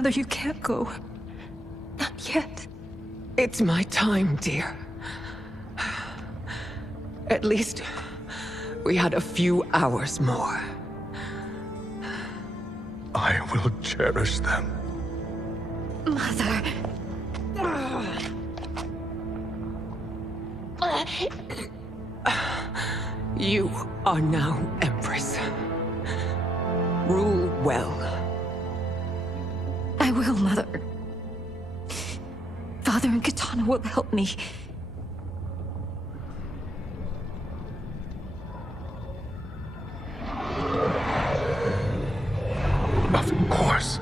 Mother, you can't go. Not yet. It's my time, dear. At least we had a few hours more. I will cherish them. Mother. You are now Empress. Rule well. I will, Mother. Father and Katana will help me. Of course.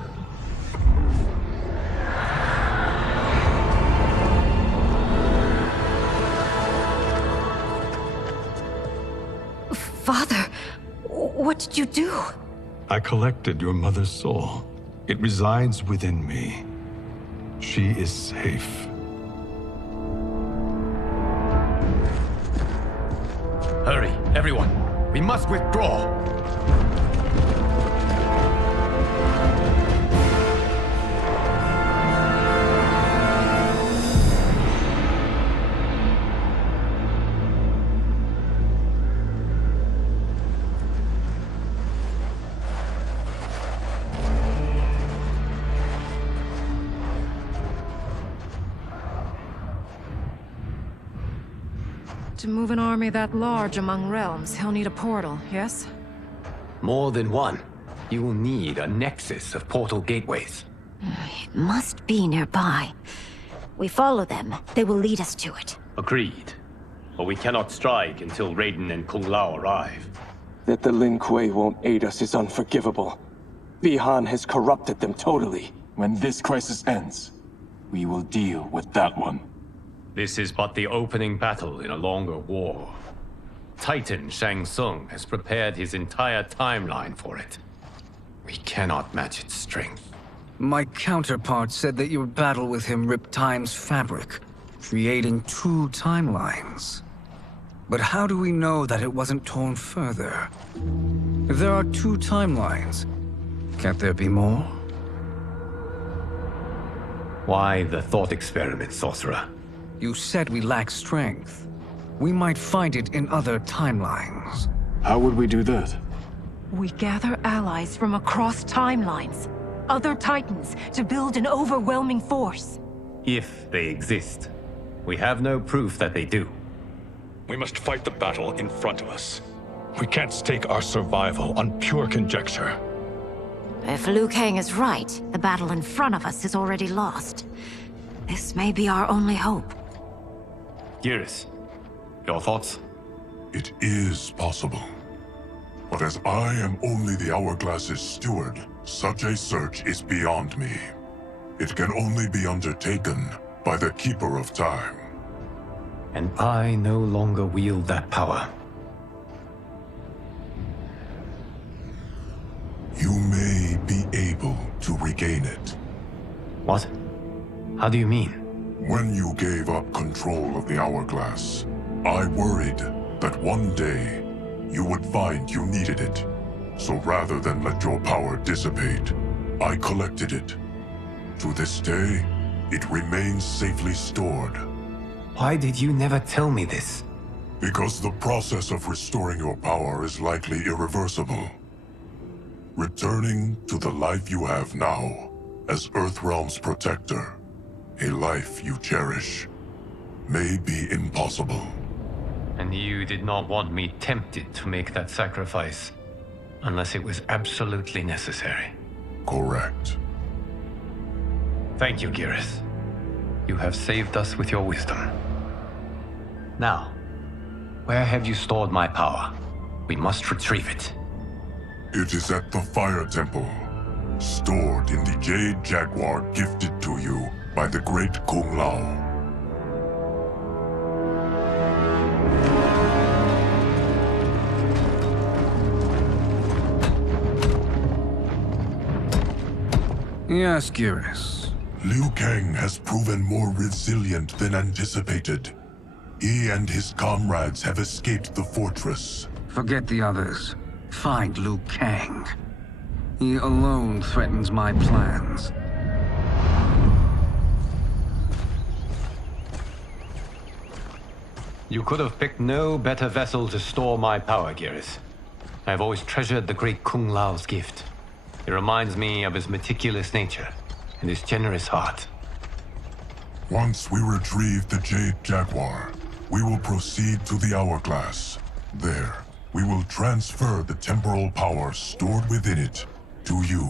Father, what did you do? I collected your mother's soul. It resides within me. She is safe. Hurry, everyone. We must withdraw. To move an army that large among realms, he'll need a portal, yes? More than one. You will need a nexus of portal gateways. It must be nearby. We follow them, they will lead us to it. Agreed. But we cannot strike until Raiden and Kung Lao arrive. That the Lin Kuei won't aid us is unforgivable. Bi-Han has corrupted them totally. When this crisis ends, we will deal with that one. This is but the opening battle in a longer war. Titan Shang Tsung has prepared his entire timeline for it. We cannot match its strength. My counterpart said that your battle with him ripped time's fabric, creating two timelines. But how do we know that it wasn't torn further? If there are two timelines, can't there be more? Why the thought experiment, Sorcerer? You said we lack strength. We might find it in other timelines. How would we do that? We gather allies from across timelines, other Titans, to build an overwhelming force. If they exist. We have no proof that they do. We must fight the battle in front of us. We can't stake our survival on pure conjecture. If Liu Kang is right, the battle in front of us is already lost. This may be our only hope. Geras, your thoughts? It is possible. But as I am only the Hourglass's steward, such a search is beyond me. It can only be undertaken by the Keeper of Time. And I no longer wield that power. You may be able to regain it. What? How do you mean? When you gave up control of the Hourglass, I worried that one day you would find you needed it. So rather than let your power dissipate, I collected it. To this day, it remains safely stored. Why did you never tell me this? Because the process of restoring your power is likely irreversible. Returning to the life you have now, as Earthrealm's protector, a life you cherish, may be impossible. And you did not want me tempted to make that sacrifice, unless it was absolutely necessary. Correct. Thank you, Geras. You have saved us with your wisdom. Now, where have you stored my power? We must retrieve it. It is at the Fire Temple, stored in the Jade Jaguar gifted to you by the great Kung Lao. Yes, Geras. Liu Kang has proven more resilient than anticipated. He and his comrades have escaped the fortress. Forget the others. Find Liu Kang. He alone threatens my plans. could have picked no better vessel to store my power, Geras. I have always treasured the great Kung Lao's gift. It reminds me of his meticulous nature and his generous heart. Once we retrieve the Jade Jaguar, we will proceed to the Hourglass. There, we will transfer the temporal power stored within it to you.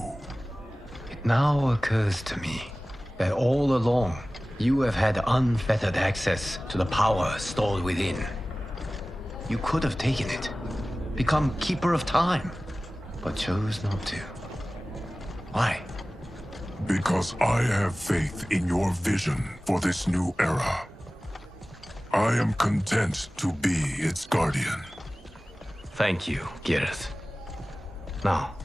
It now occurs to me that all along, you have had unfettered access to the power stored within. You could have taken it, become Keeper of Time, but chose not to. Why? Because I have faith in your vision for this new era. I am content to be its guardian. Thank you, Geras. Now,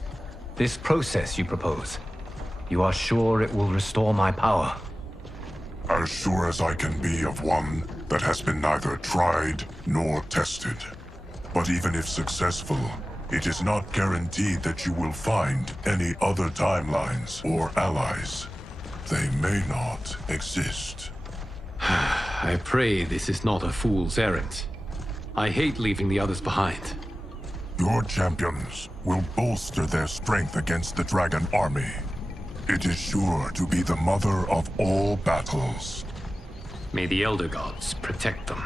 this process you propose, you are sure it will restore my power? As sure as I can be of one that has been neither tried nor tested. But even if successful, it is not guaranteed that you will find any other timelines or allies. They may not exist. I pray this is not a fool's errand. I hate leaving the others behind. Your champions will bolster their strength against the Dragon Army. It is sure to be the mother of all battles. May the Elder Gods protect them.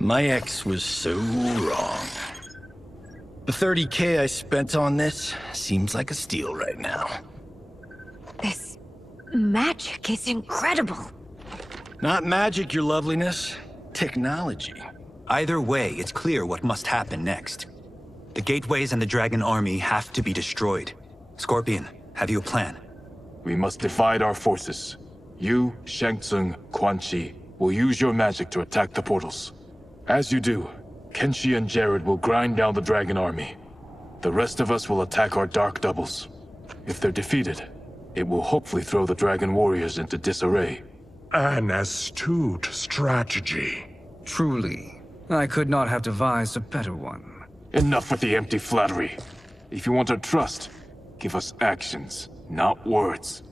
My ex was so wrong. The 30K I spent on this seems like a steal right now. This magic is incredible. Not magic, your loveliness. Technology. Either way, it's clear what must happen next. The gateways and the Dragon Army have to be destroyed. Scorpion, have you a plan? We must divide our forces. You, Shang Tsung, Quan Chi will use your magic to attack the portals. As you do, Kenshi and Jared will grind down the Dragon Army. The rest of us will attack our Dark Doubles. If they're defeated, it will hopefully throw the Dragon Warriors into disarray. An astute strategy. Truly, I could not have devised a better one. Enough with the empty flattery. If you want our trust, give us actions, not words.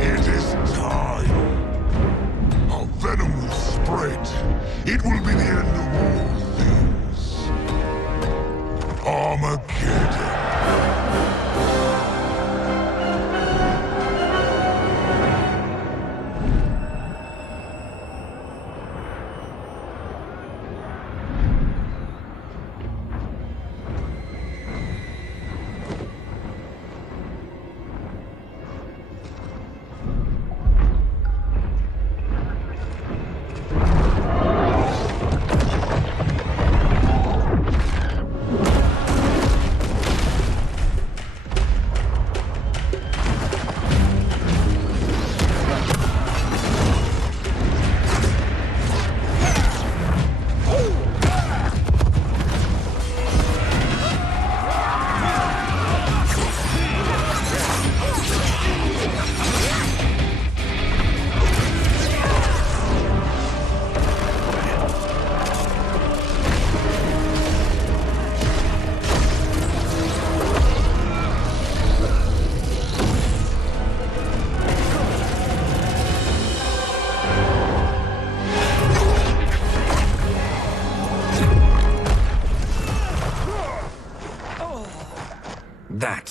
It is time. Our venom will spread. It will be the end of all things. Armageddon.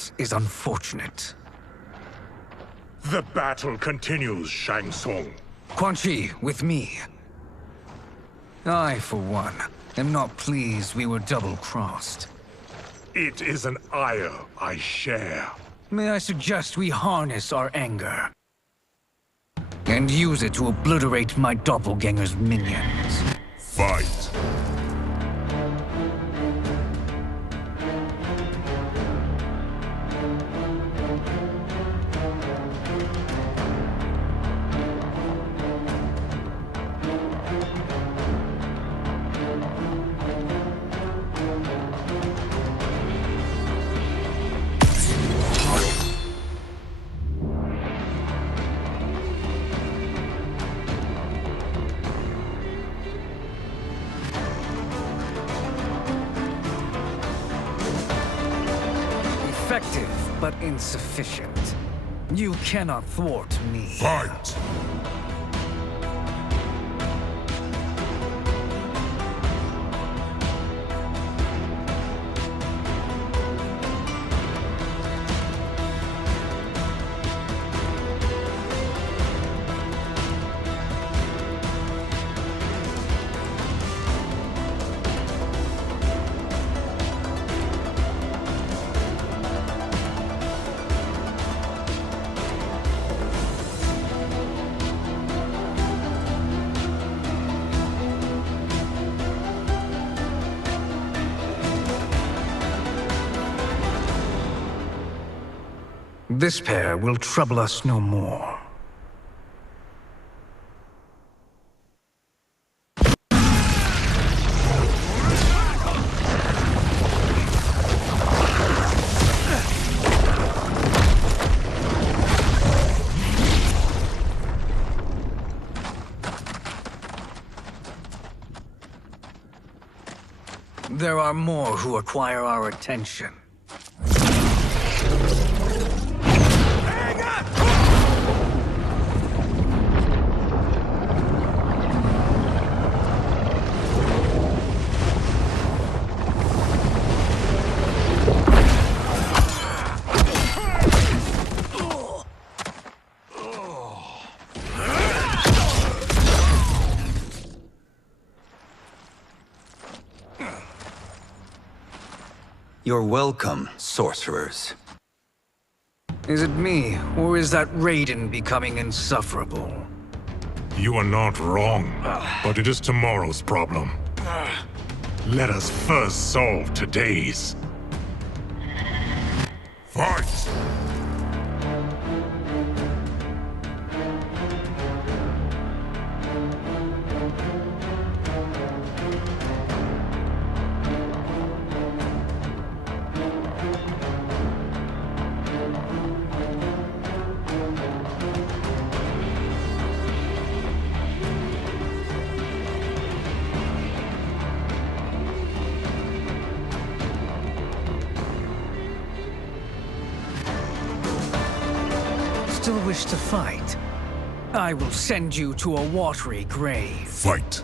This is unfortunate. The battle continues, Shang Tsung. Quan Chi, with me. I, for one, am not pleased we were double-crossed. It is an ire I share. May I suggest we harness our anger and use it to obliterate my doppelganger's minions? Fight. Effective, but insufficient. You cannot thwart me. Fight! This pair will trouble us no more. There are more who acquire our attention. You're welcome, sorcerers. Is it me, or is that Raiden becoming insufferable? You are not wrong, but it is tomorrow's problem. Let us first solve today's. Fight! Still wish to fight? I will send you to a watery grave. Fight!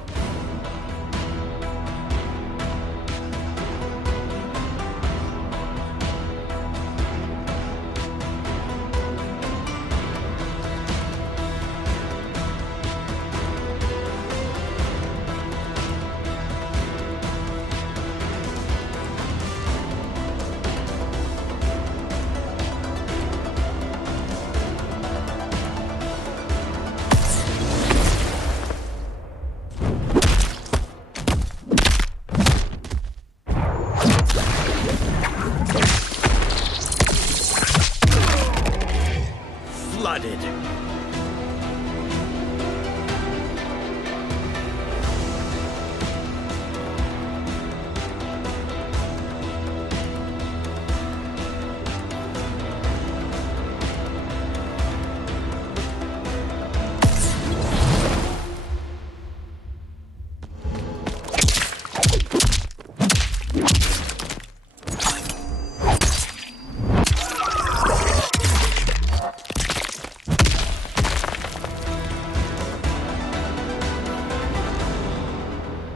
Flooded.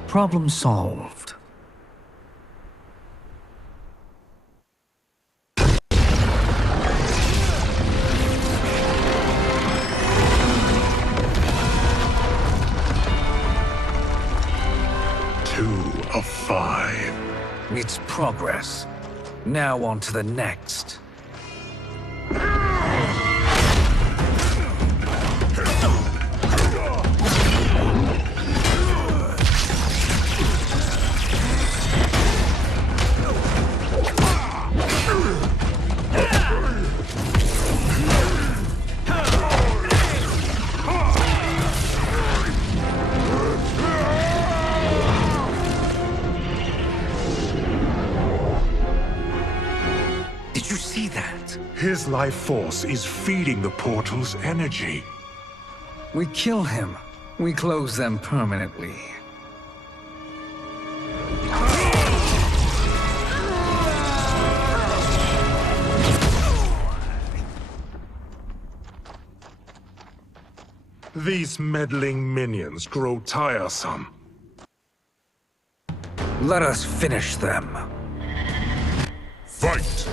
Problem solved. It's progress. Now on to the next. His life force is feeding the portal's energy. We kill him. We close them permanently. These meddling minions grow tiresome. Let us finish them. Fight!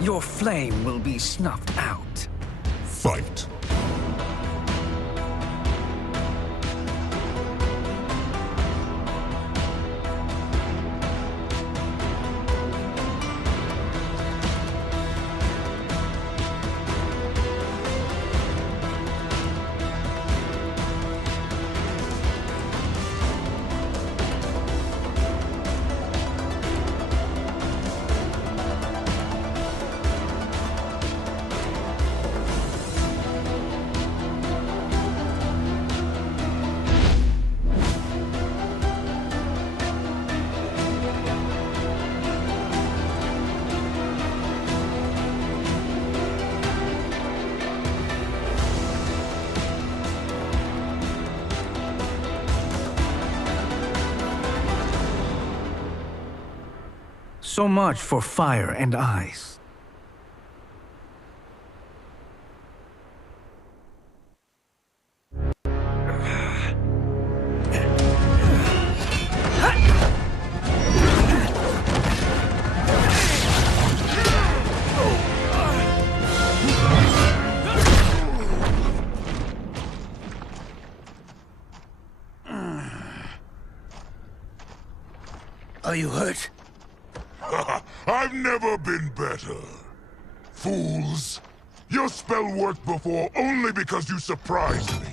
Your flame will be snuffed out. Fight. So much for fire and ice. Are you hurt? I've never been better. Fools! Your spell worked before only because you surprised me.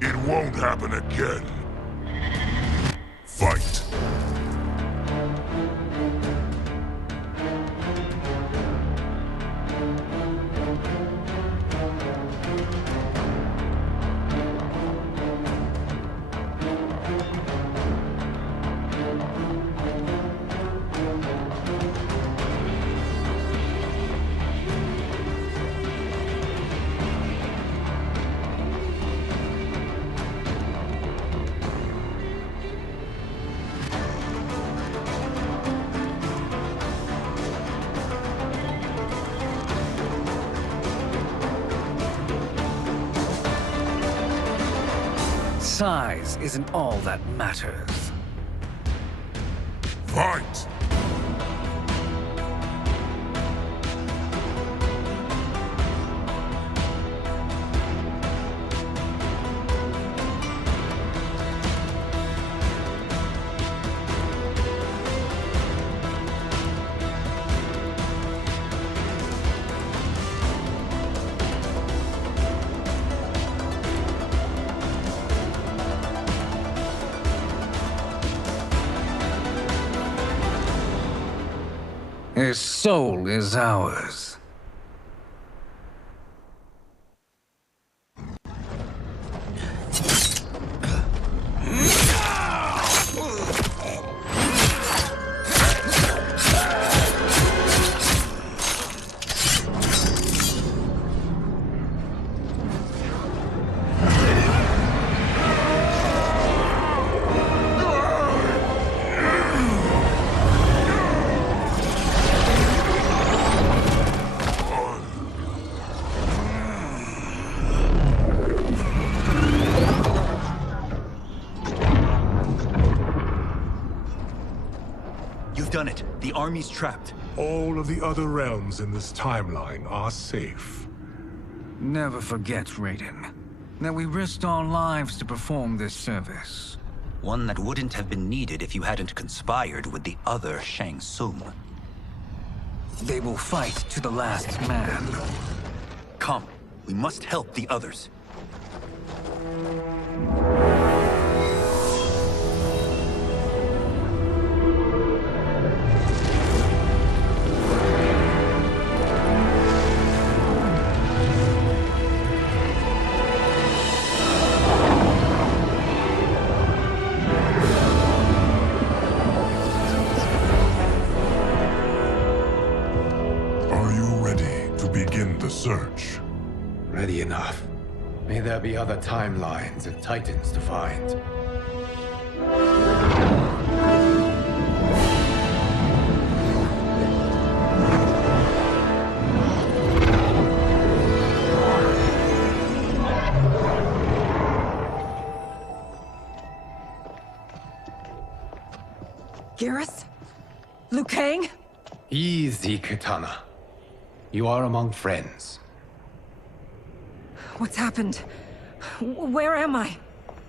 It won't happen again. Fight! Size isn't all that matters. Fight! His soul is ours. Done it. The army's trapped. All of the other realms in this timeline are safe. Never forget, Raiden, that we risked our lives to perform this service. One that wouldn't have been needed if you hadn't conspired with the other Shang Tsung. They will fight to the last man. Come, we must help the others. Search. Ready enough. May there be other timelines and Titans to find. Garrus? Liu Kang? Easy, Katana. You are among friends. What's happened? Where am I?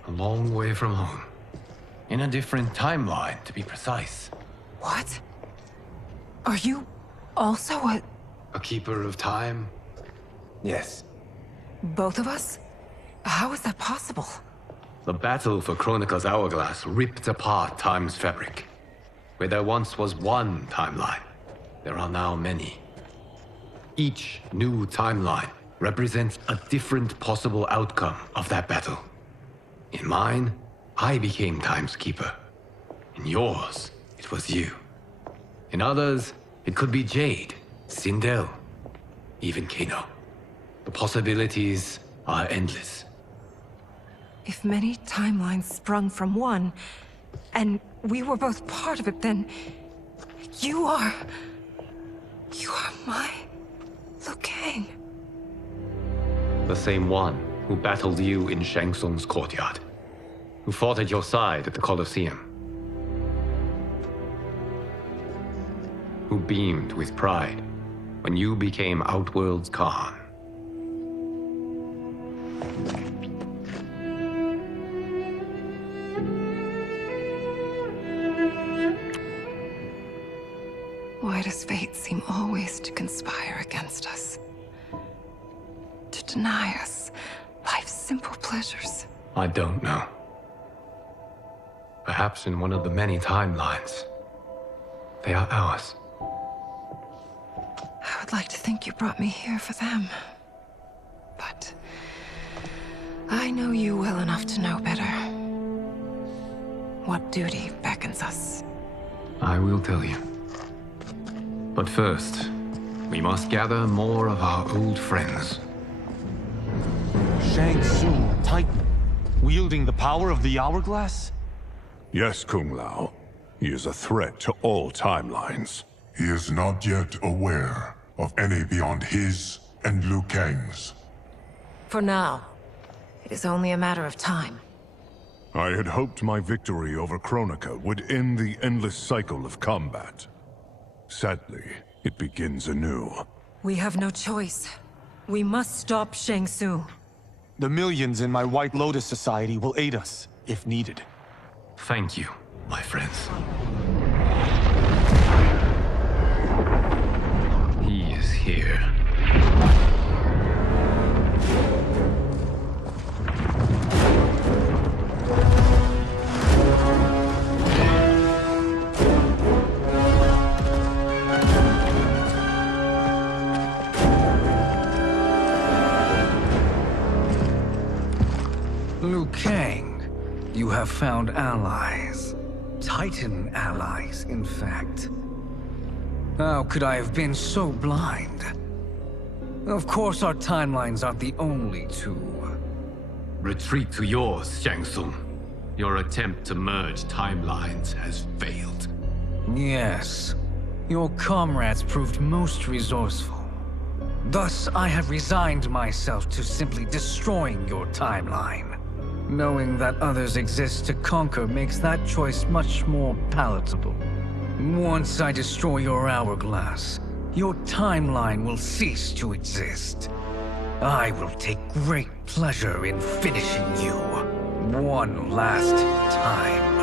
A long way from home. In a different timeline, to be precise. What? Are you also a keeper of time? Yes. Both of us? How is that possible? The battle for Chronica's hourglass ripped apart time's fabric. Where there once was one timeline, there are now many. Each new timeline represents a different possible outcome of that battle. In mine, I became Time's Keeper. In yours, it was you. In others, it could be Jade, Sindel, even Kano. The possibilities are endless. If many timelines sprung from one, and we were both part of it, then you are my Liu Kang. The same one who battled you in Shang Tsung's courtyard. Who fought at your side at the Colosseum. Who beamed with pride when you became Outworld's Khan. Why does fate seem always to conspire against us? To deny us life's simple pleasures? I don't know. Perhaps in one of the many timelines, they are ours. I would like to think you brought me here for them. But I know you well enough to know better. What duty beckons us? I will tell you. But first, we must gather more of our old friends. Shang Tsung, Titan, wielding the power of the hourglass? Yes, Kung Lao. He is a threat to all timelines. He is not yet aware of any beyond his and Liu Kang's. For now, it is only a matter of time. I had hoped my victory over Kronika would end the endless cycle of combat. Sadly, it begins anew. We have no choice. We must stop Shang Tsung. The millions in my White Lotus Society will aid us, if needed. Thank you, my friends. He is here. Liu Kang, you have found allies. Titan allies, in fact. How could I have been so blind? Of course our timelines aren't the only two. Retreat to yours, Shang Tsung. Your attempt to merge timelines has failed. Yes. Your comrades proved most resourceful. Thus, I have resigned myself to simply destroying your timeline. Knowing that others exist to conquer makes that choice much more palatable. Once I destroy your hourglass, your timeline will cease to exist. I will take great pleasure in finishing you one last time.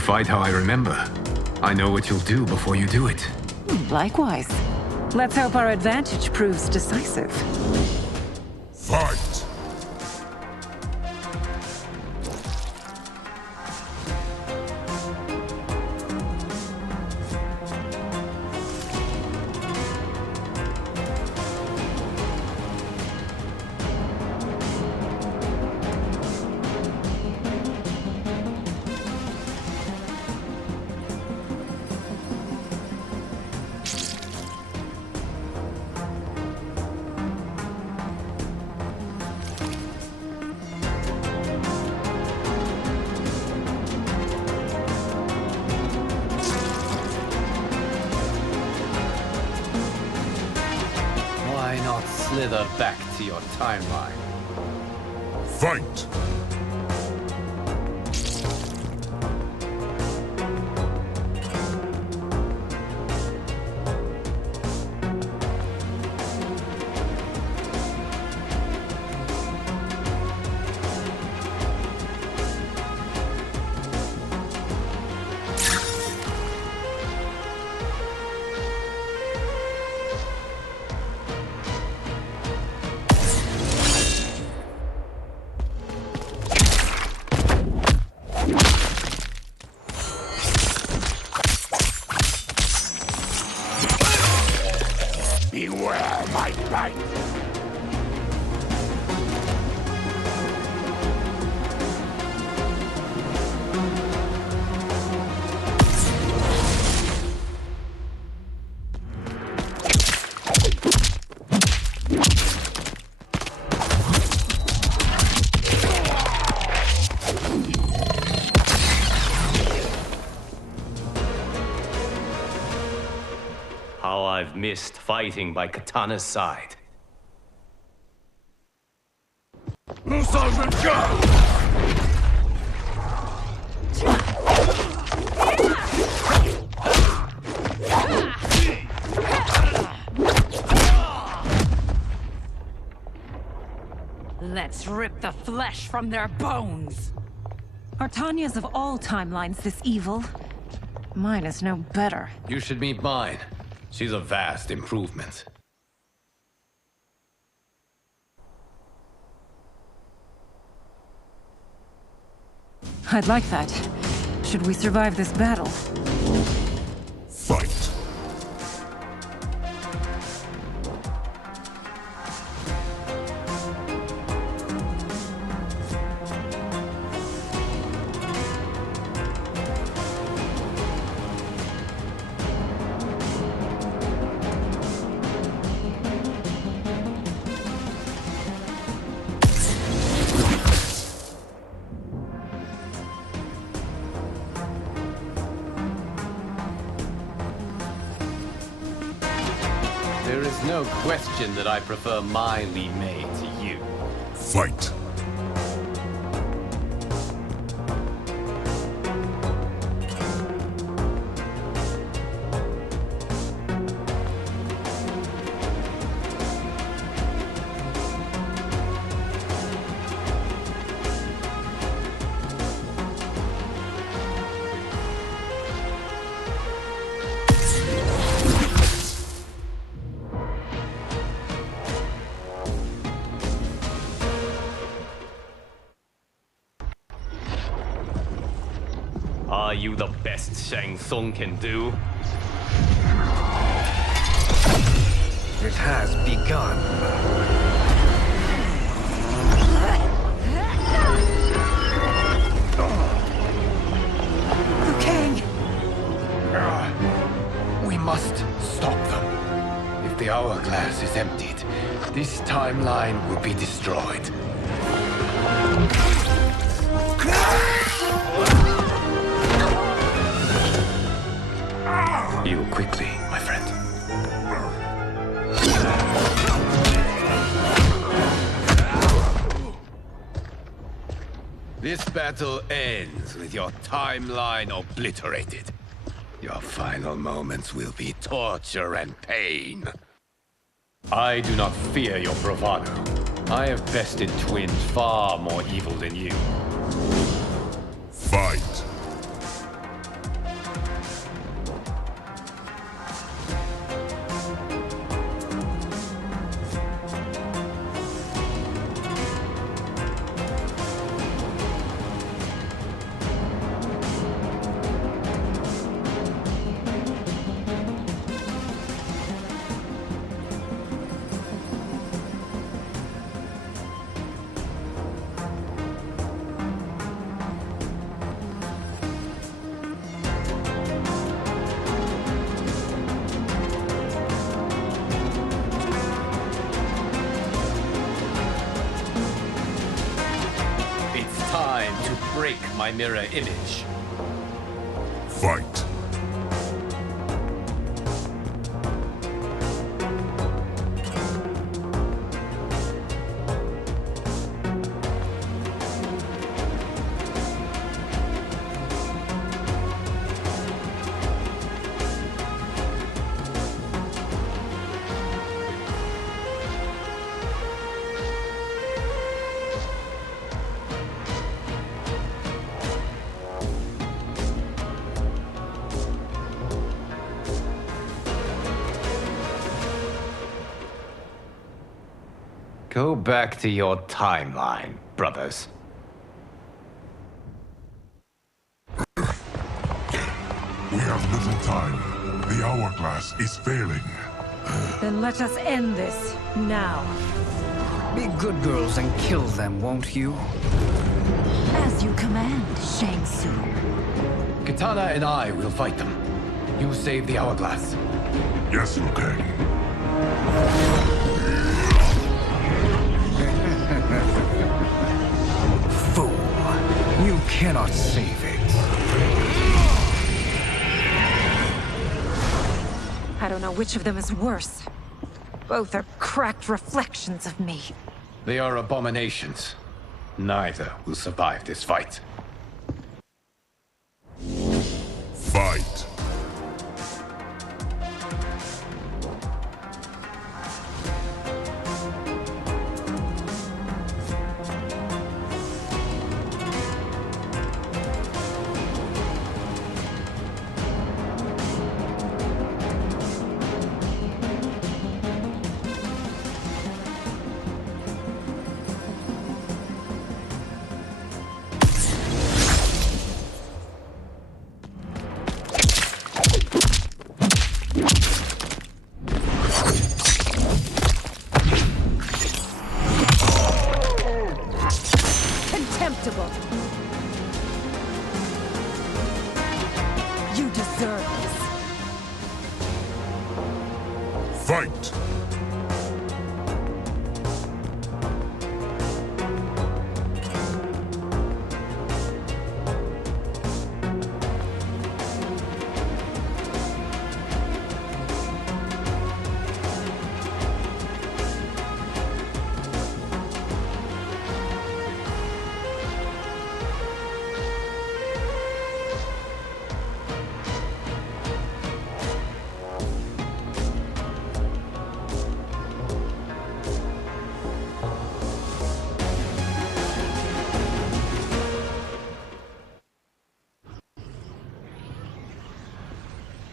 Fight how I remember. I know what you'll do before you do it. Likewise. Let's hope our advantage proves decisive. Fight! Slither back to your timeline. Fight! Beware my light! How I've missed fighting by Katana's side. Let's rip the flesh from their bones. Are Tanya's of all timelines this evil? Mine is no better. You should meet mine. She's a vast improvement. I'd like that. Should we survive this battle? Fight! question that I prefer my Li Mei to you. Fight. Are you the best Shang Tsung can do? It has begun. Liu Kang! We must stop them. If the hourglass is emptied, this timeline will be destroyed. Heal quickly, my friend. This battle ends with your timeline obliterated. Your final moments will be torture and pain. I do not fear your bravado. I have bested twins far more evil than you. Fight. Break my mirror image. Fight. Go back to your timeline, brothers. We have little time. The hourglass is failing. Then let us end this, now. Be good girls and kill them, won't you? As you command, Shang Tsung. Kitana and I will fight them. You save the hourglass. Yes, Liu Kang. Fool. You cannot save it. I don't know which of them is worse. Both are cracked reflections of me. They are abominations. Neither will survive this fight. Fight. Contemptible. You deserve this. Fight!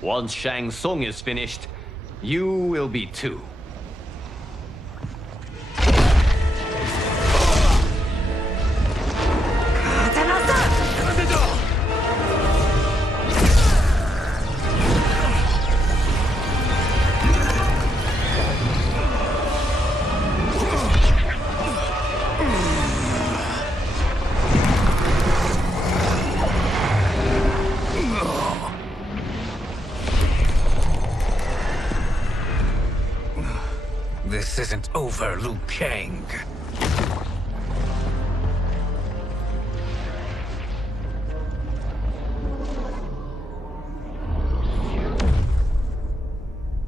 Once Shang Tsung is finished, you will be too. This isn't over, Liu Kang.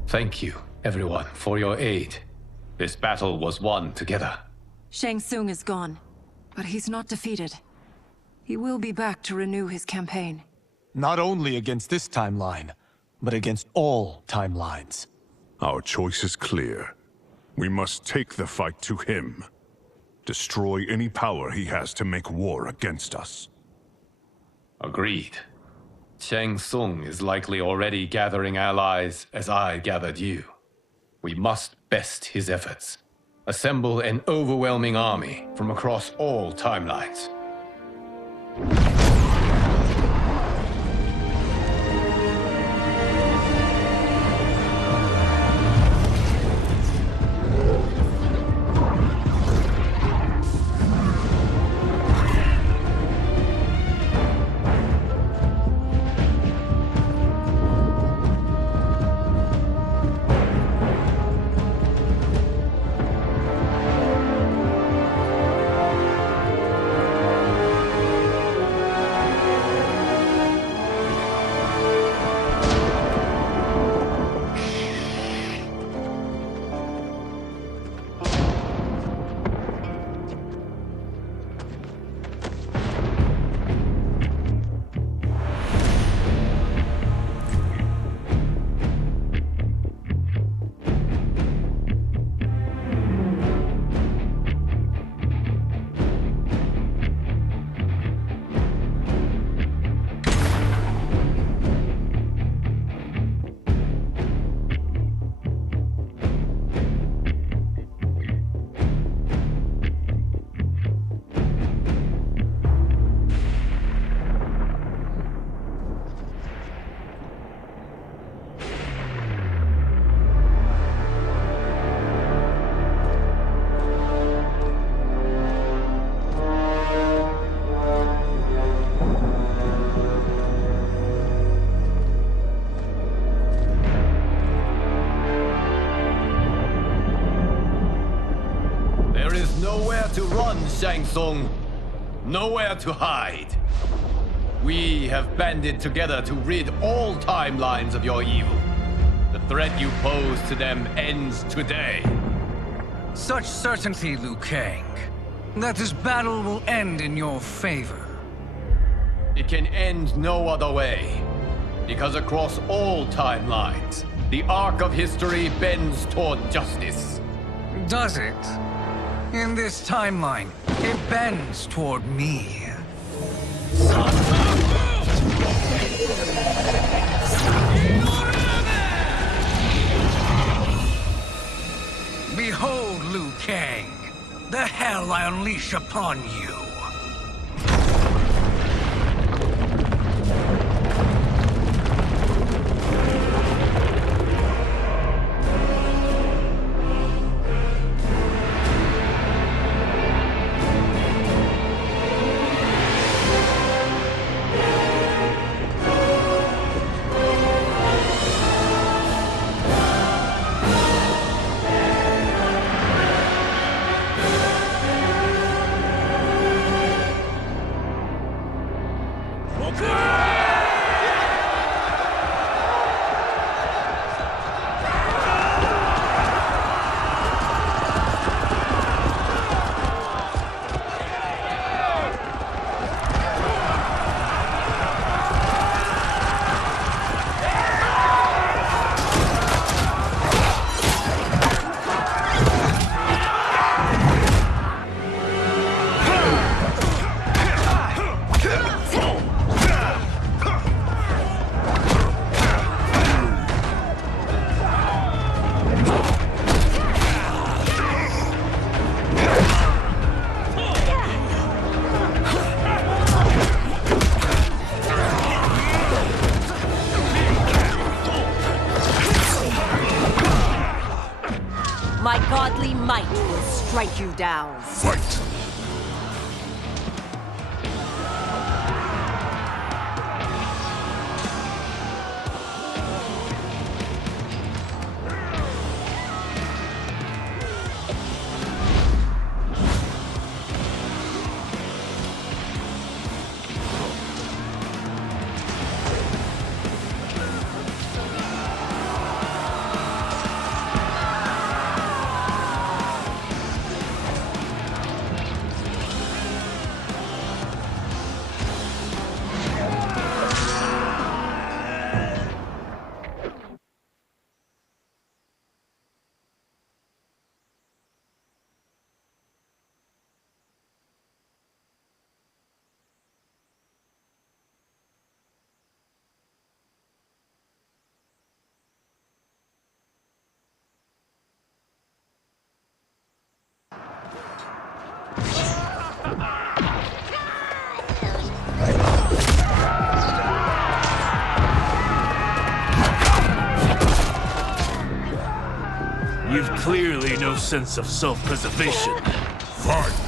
Thank you, everyone, for your aid. This battle was won together. Shang Tsung is gone, but he's not defeated. He will be back to renew his campaign. Not only against this timeline, but against all timelines. Our choice is clear. We must take the fight to him. Destroy any power he has to make war against us. Agreed. Shang Tsung is likely already gathering allies as I gathered you. We must best his efforts. Assemble an overwhelming army from across all timelines. To run, Shang Tsung. Nowhere to hide. We have banded together to rid all timelines of your evil. The threat you pose to them ends today. Such certainty, Liu Kang, that this battle will end in your favor. It can end no other way. Because across all timelines, the arc of history bends toward justice. Does it? In this timeline, it bends toward me. Behold, Liu Kang, the hell I unleash upon you. take you down. Fight! You've clearly no sense of self-preservation. Fight!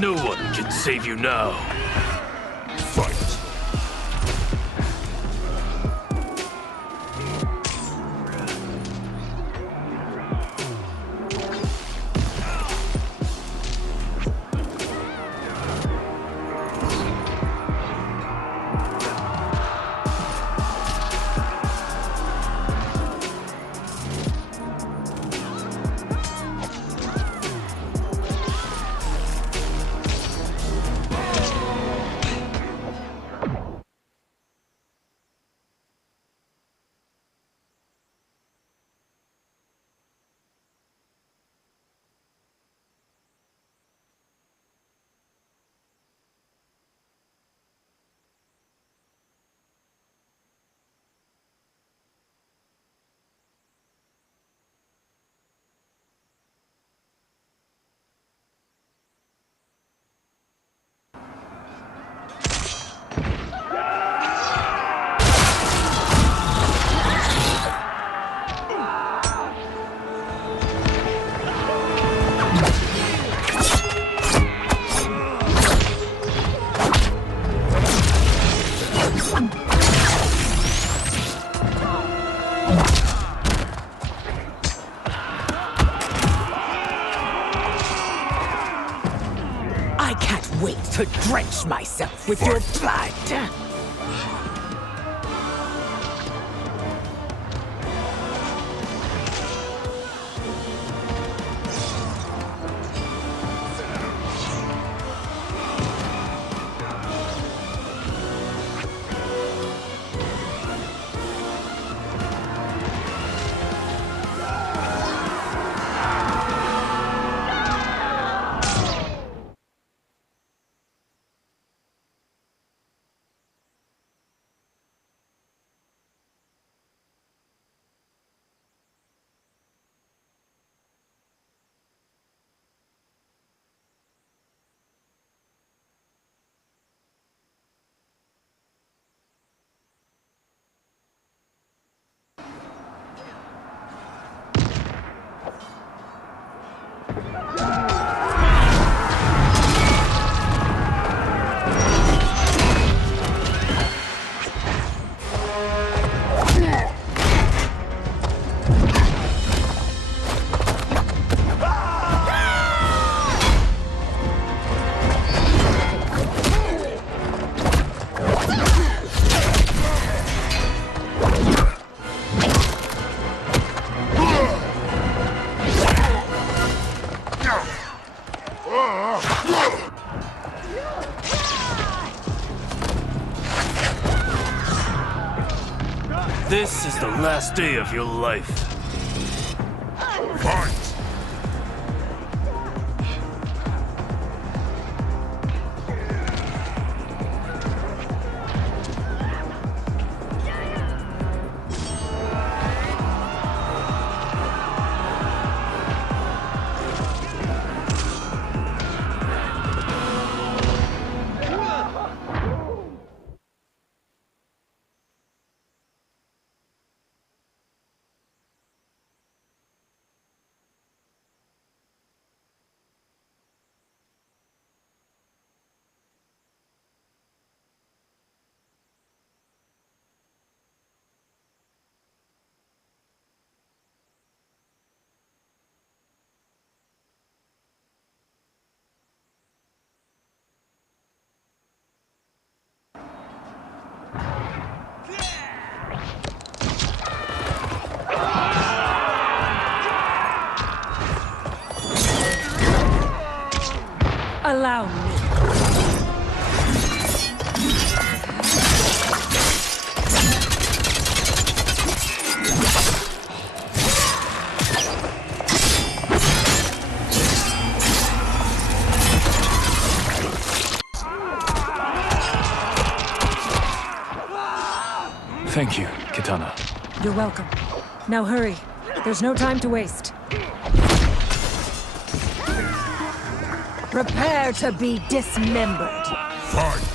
No one can save you now. Fight! I can't wait to drench myself with your blood. This is the last day of your life. Fight! Allow me. Thank you, Kitana. You're welcome. Now hurry. There's no time to waste. Prepare to be dismembered. Fight!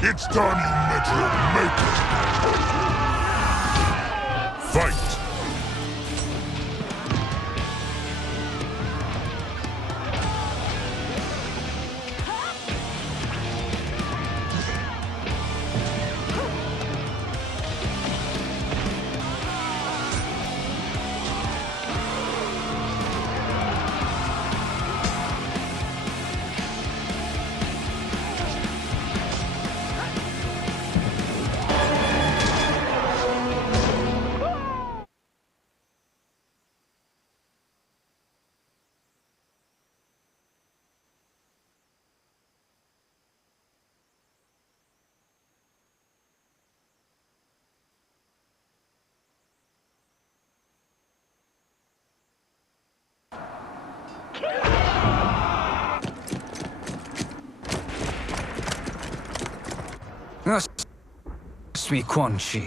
It's time you met your maker. Fight! Must be Quan Chi.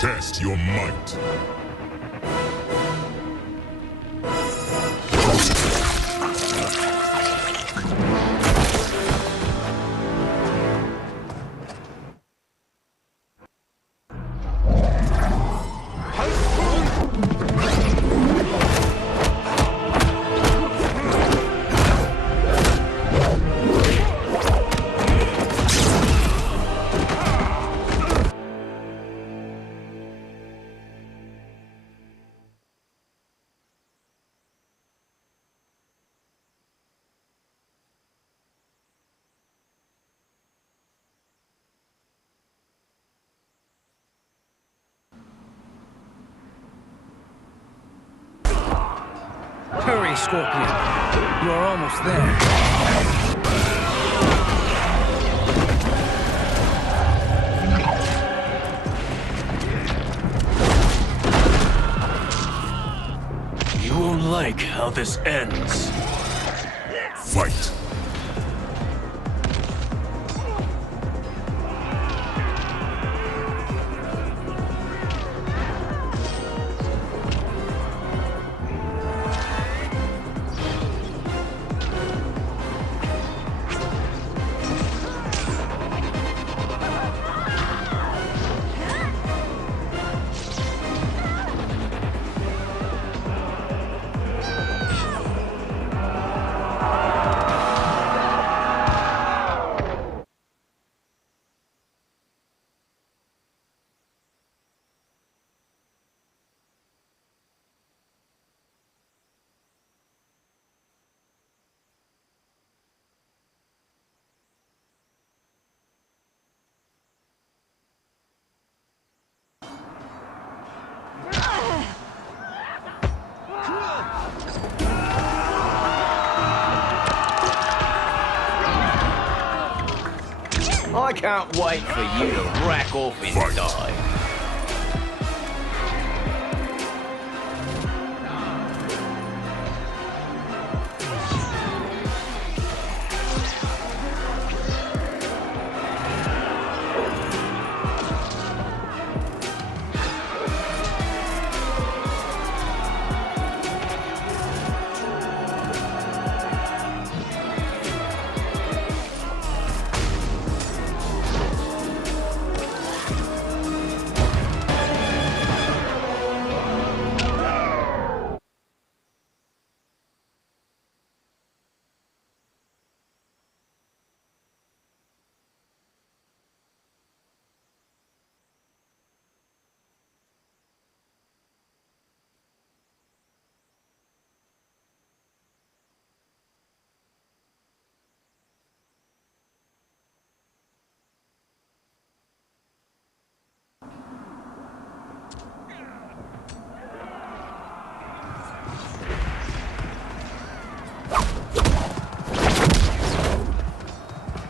Test your might. Scorpion. You're almost there. You won't like how this ends. Fight. I can't wait for you to rack off and die.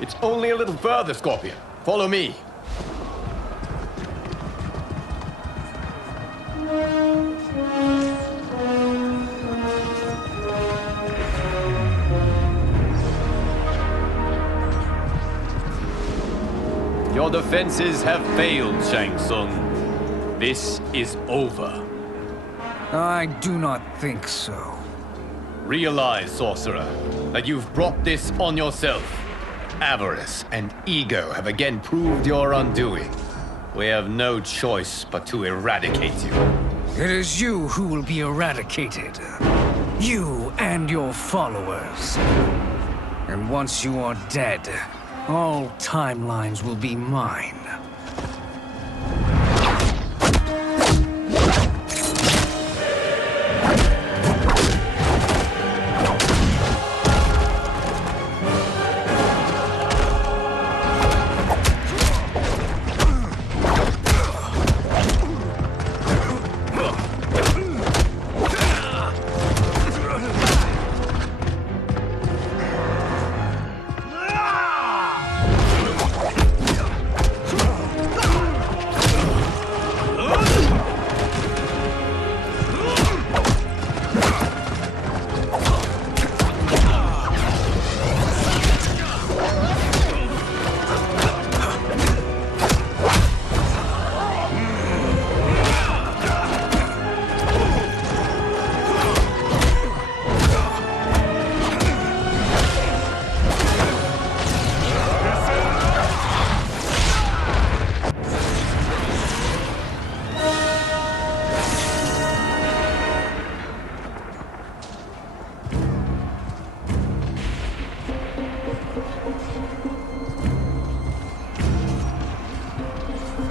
It's only a little further, Scorpion. Follow me. Your defenses have failed, Shang Tsung. This is over. I do not think so. Realize, sorcerer, that you've brought this on yourself. Avarice and ego have again proved your undoing. We have no choice but to eradicate you. It is you who will be eradicated. You and your followers. And once you are dead, all timelines will be mine.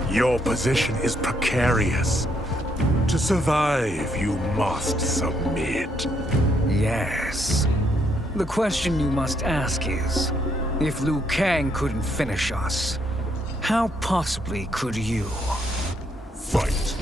Your position is precarious. To survive, you must submit. Yes. The question you must ask is, if Liu Kang couldn't finish us, how possibly could you? Fight.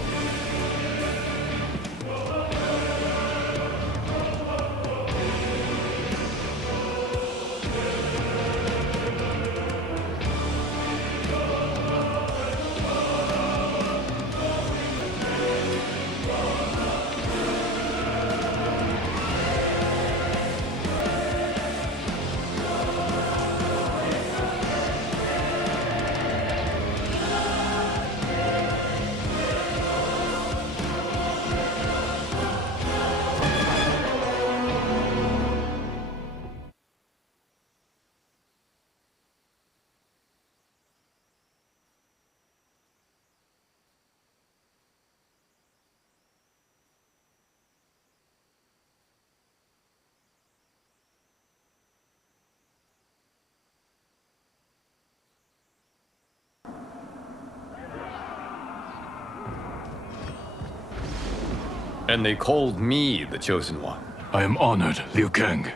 And they called me the Chosen One. I am honored, Liu Kang.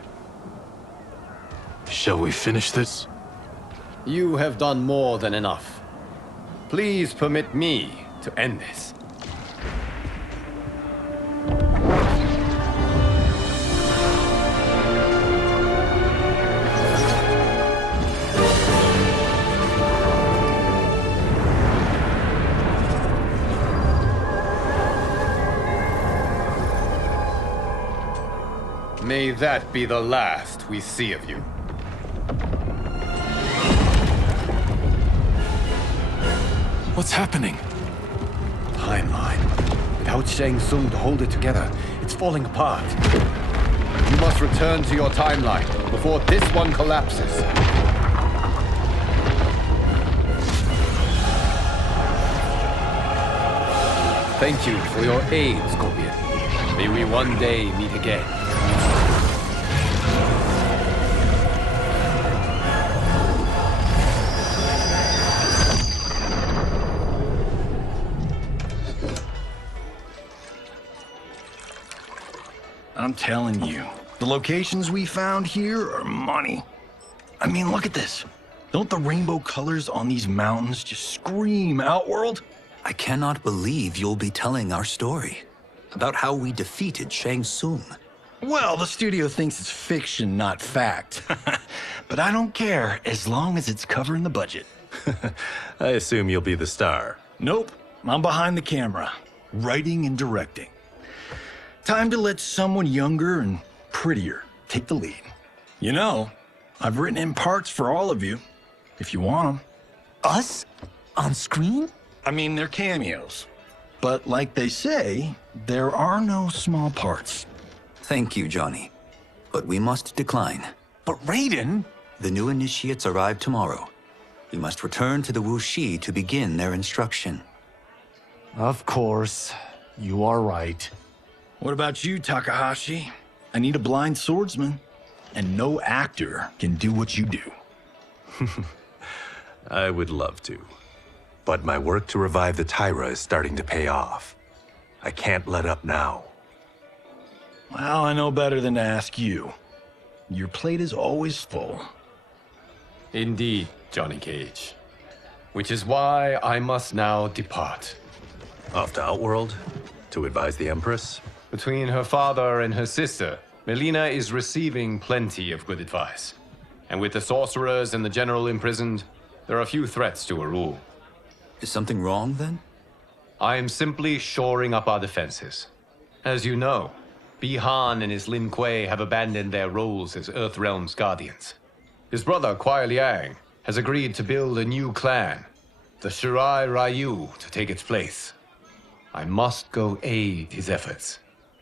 Shall we finish this? You have done more than enough. Please permit me to end this. May that be the last we see of you. What's happening? Timeline. Without Shang Tsung to hold it together, it's falling apart. You must return to your timeline before this one collapses. Thank you for your aid, Scorpion. May we one day meet again. I'm telling you, the locations we found here are money. I mean, look at this. Don't the rainbow colors on these mountains just scream Outworld? I cannot believe you'll be telling our story about how we defeated Shang Tsung. Well, the studio thinks it's fiction, not fact. But I don't care, as long as it's covering the budget. I assume you'll be the star. Nope, I'm behind the camera, writing and directing. Time to let someone younger and prettier take the lead. You know, I've written in parts for all of you, if you want them. Us? On screen? I mean, they're cameos. But like they say, there are no small parts. Thank you, Johnny. But we must decline. But Raiden? The new initiates arrive tomorrow. We must return to the Wuxi to begin their instruction. Of course. You are right. What about you, Takahashi? I need a blind swordsman, and no actor can do what you do. I would love to. But my work to revive the Tyra is starting to pay off. I can't let up now. Well, I know better than to ask you. Your plate is always full. Indeed, Johnny Cage. Which is why I must now depart. Off to Outworld? To advise the Empress? Between her father and her sister, Melina is receiving plenty of good advice. And with the sorcerers and the general imprisoned, there are few threats to her rule. Is something wrong, then? I am simply shoring up our defenses. As you know, Bi-Han and his Lin Kuei have abandoned their roles as Earthrealm's guardians. His brother, Kuai Liang, has agreed to build a new clan, the Shirai Ryu, to take its place. I must go aid his efforts.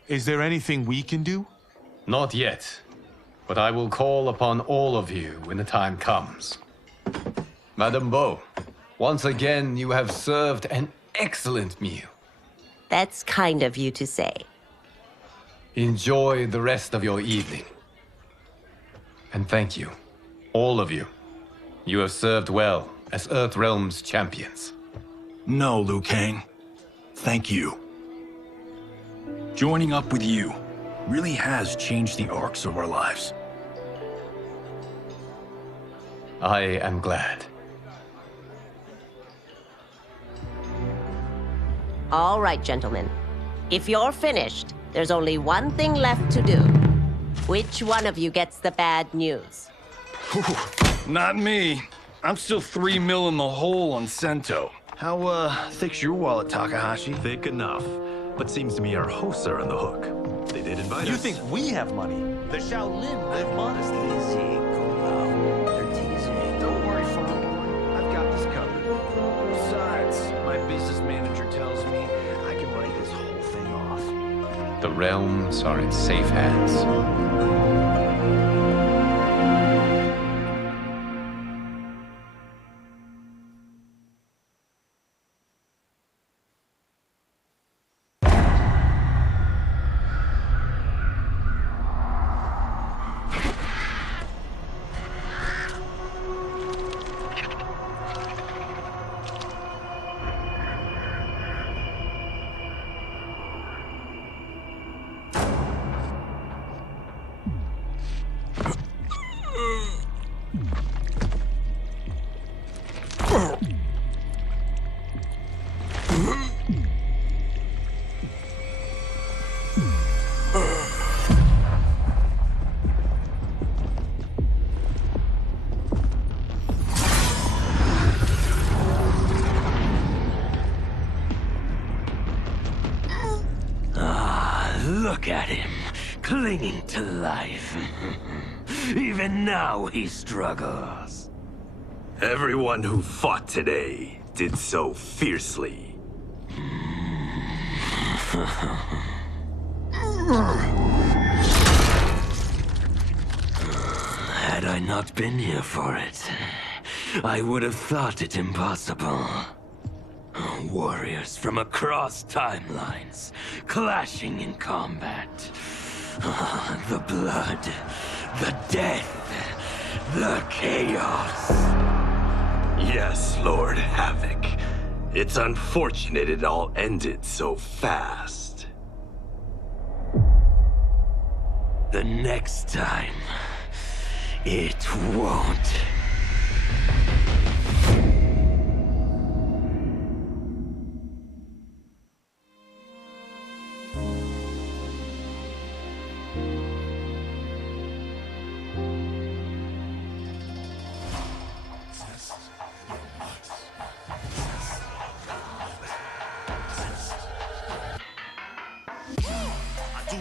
Is there anything we can do? Not yet, but I will call upon all of you when the time comes. Madame Bo, once again you have served an excellent meal. That's kind of you to say. Enjoy the rest of your evening. And thank you, all of you. You have served well as Earthrealm's champions. No, Liu Kang. Thank you. Joining up with you really has changed the arcs of our lives. I am glad. All right, gentlemen. If you're finished, there's only one thing left to do. Which one of you gets the bad news? Not me. I'm still 3 mil in the hole on Sento. How, thick's your wallet, Takahashi? Thick enough. But seems to me our hosts are on the hook. They did invite us. You think we have money? The Shaolin live modestly. They're teasing. Don't worry, farm boy. I've got this covered. Besides, my business manager tells me I can write this whole thing off. The realms are in safe hands. Look at him, clinging to life. Even now he struggles. Everyone who fought today did so fiercely. Had I not been here for it, I would have thought it impossible. Warriors from across timelines, clashing in combat. The blood, the death, the chaos. Yes, Lord Havoc. It's unfortunate it all ended so fast. The next time, it won't.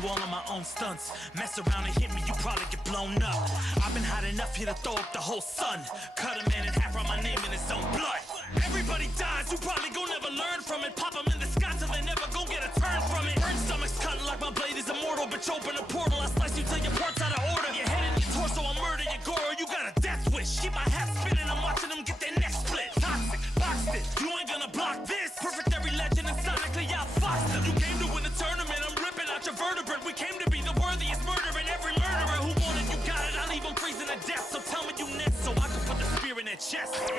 All of my own stunts. Mess around and hit me, you probably get blown up. I've been hot enough here to throw up the whole sun. Cut a man in half, write my name in his own blood. Everybody dies, you probably gon' never learn from it. Pop them in the sky till they never gon' get a turn from it. Burn stomachs cutting like my blade is immortal. Bitch, open a portal, I slice you till your parts out of order. Your head and your torso, I murder your gore. You got a death wish. Keep my hat spinning, I'm watching them get their neck split. Toxic, boxed it, you ain't gonna block this. Perfect every legend and sonically outfoxed them. You came to win the tournament, I'm ripping out your vertebrae. We came to be the worthiest murdering every murderer who wanted you got it. I'll leave them freezing to death. So tell me you next so I can put the spear in their chest. How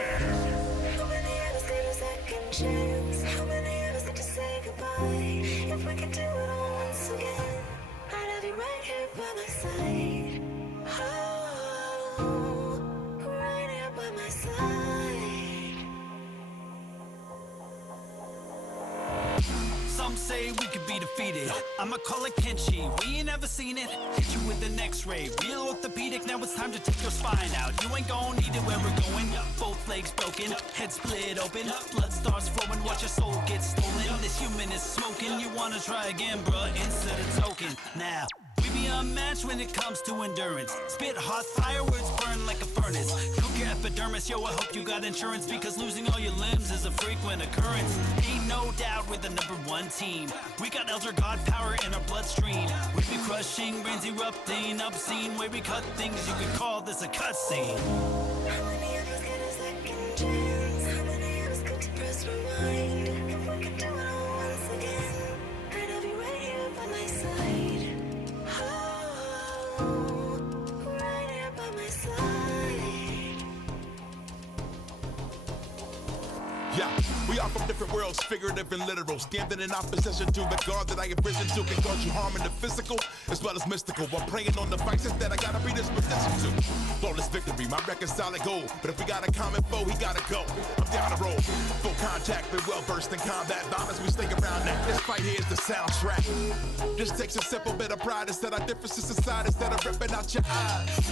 many of us get a second chance? How many of us get to say goodbye? If we could do it all once again, I'd have you right here by my side. Oh, right here by my side. Some say we could be defeated. I'ma call it Kenshi. We ain't never seen it. Hit you with an X-ray. Real orthopedic. Now it's time to take your spine out. You ain't gon' need it where we're going. Both legs broken, head split open. Blood starts flowing. Watch your soul get stolen. This human is smoking. You wanna try again, bruh? Insert a token. Now. We be unmatched when it comes to endurance. Spit hot fireworks burn like a furnace. Cook your epidermis, yo, I hope you got insurance, because losing all your limbs is a frequent occurrence. Ain't no doubt we're the #1 team. We got Elder God power in our bloodstream. We be crushing, brains erupting, obscene way we cut things. You could call this a cutscene. How many of us get a second chance? How many of us get to press rewind? If we could do it all once again, I'd have you right here by my side. Oh, right here by my side. Yeah, we are from different worlds, figurative and literal. Standing in opposition to the God that I have risen to can cause you harm in the physical as well as mystical. While praying on the vices that I gotta be this position to. Flawless victory, my record's solid gold. But if we got a common foe, he gotta go. I'm down the road, full contact, but well versed in combat violence. We stay around that. This fight here is the soundtrack. This takes a simple bit of pride instead of differences aside, instead of ripping out your eyes.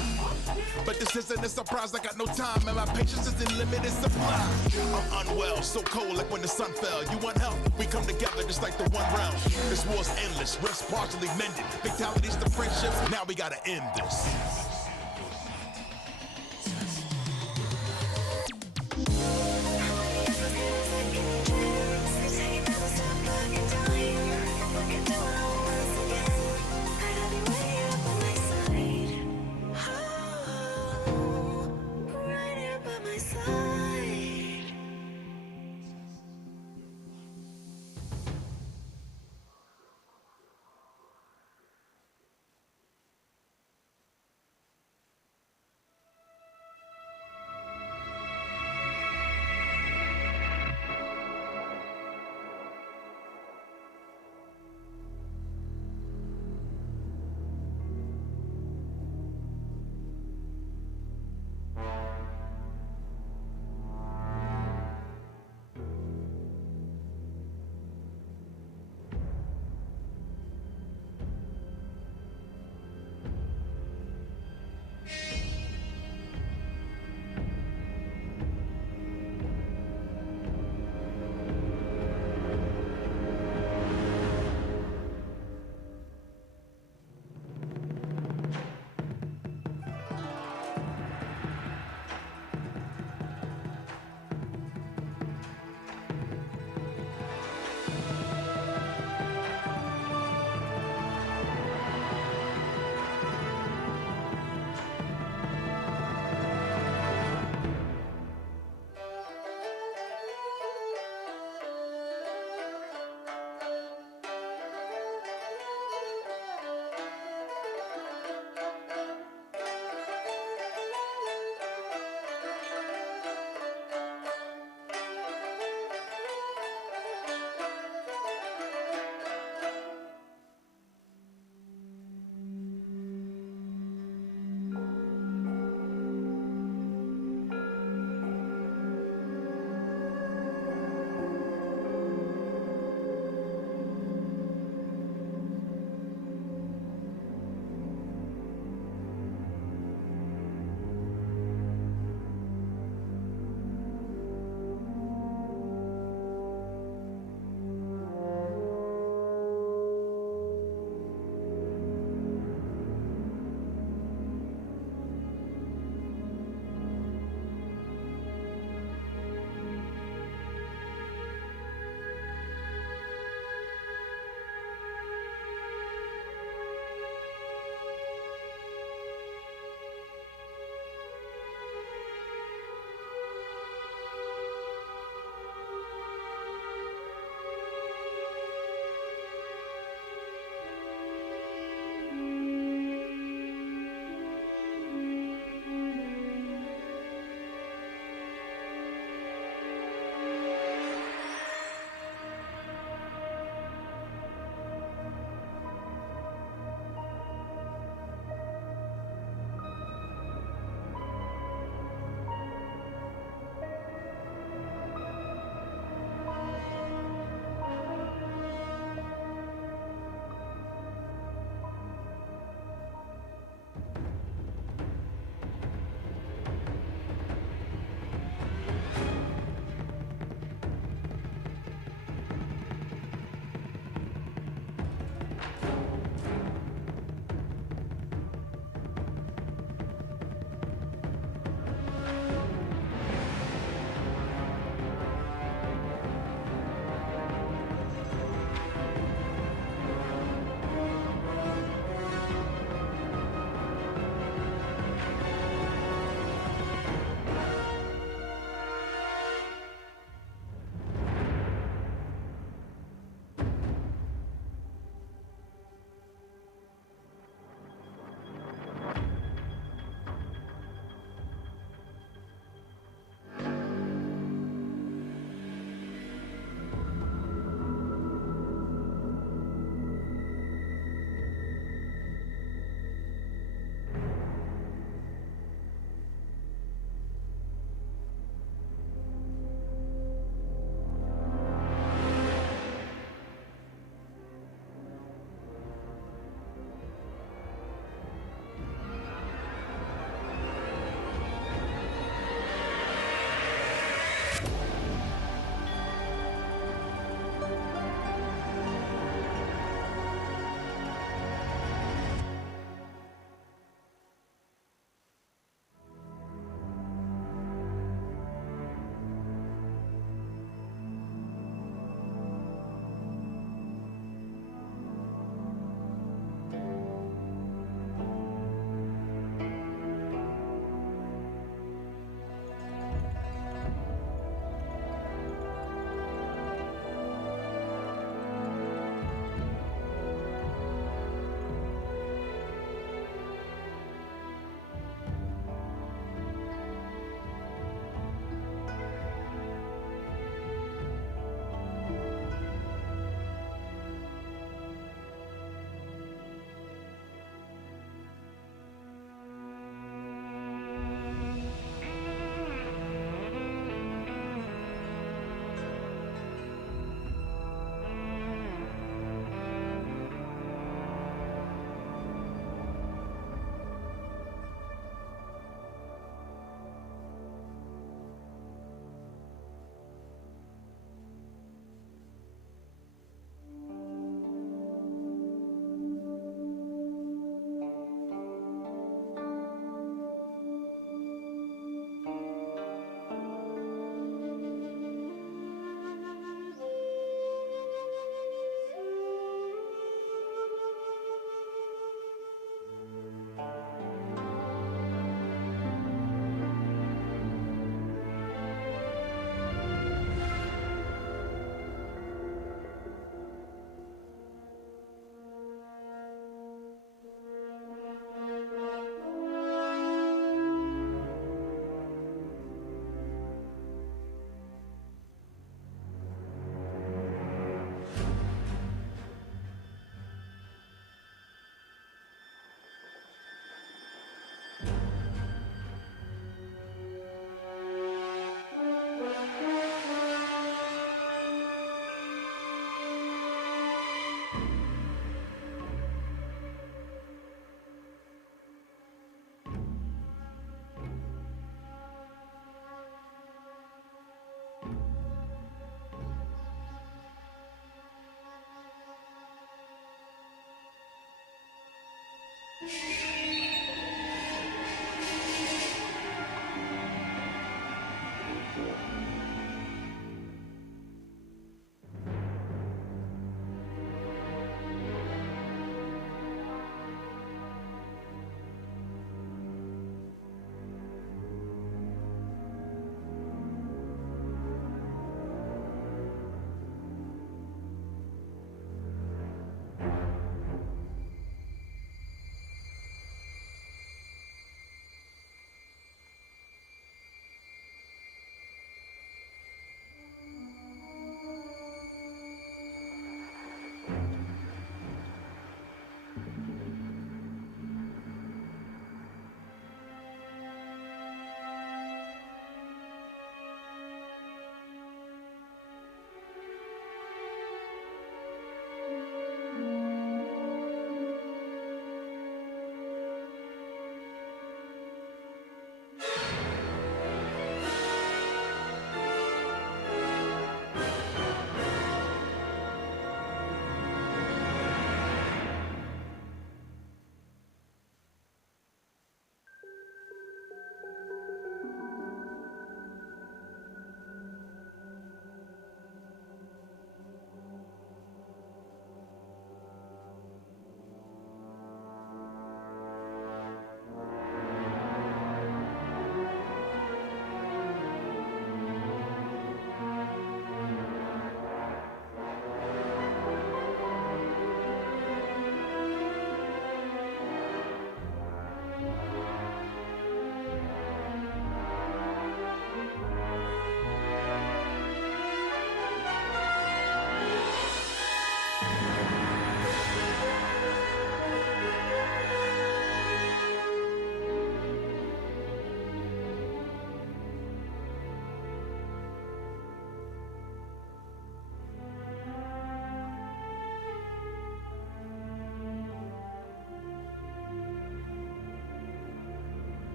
But this isn't a surprise. I got no time, and my patience is in limited supply. I'm unwell, so cold like when the sun fell. You want help? We come together just like the one round. This war's endless, rifts partially mended. Fatalities to friendships, now we gotta end this.